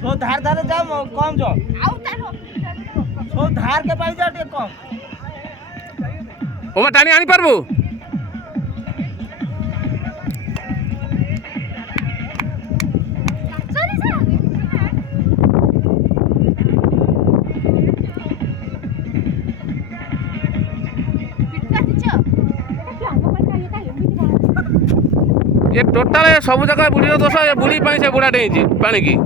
सो धार धार जाओ कम जो सो धार के पाई जाओ कम ओमा टाणी आनी पारबू ये टोटाल सब जगह बुढ़ी दोष ये बुढ़ी से बुढ़ा डेई पानी की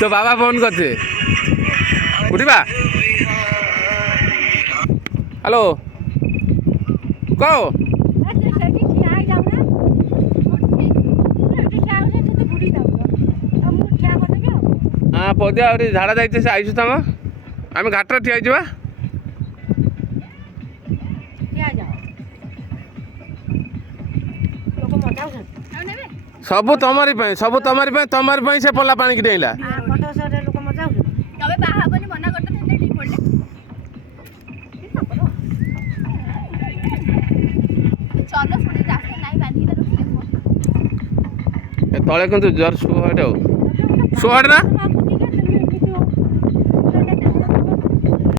तो बाबा फोन करते उठा हेलो कहो हाँ पदिया झाड़ा जाइए से आईसु तुम आम घाटर ठिया जा सब तमरी से पल्ला पानी की डेला तले किंतु जर सुहट ना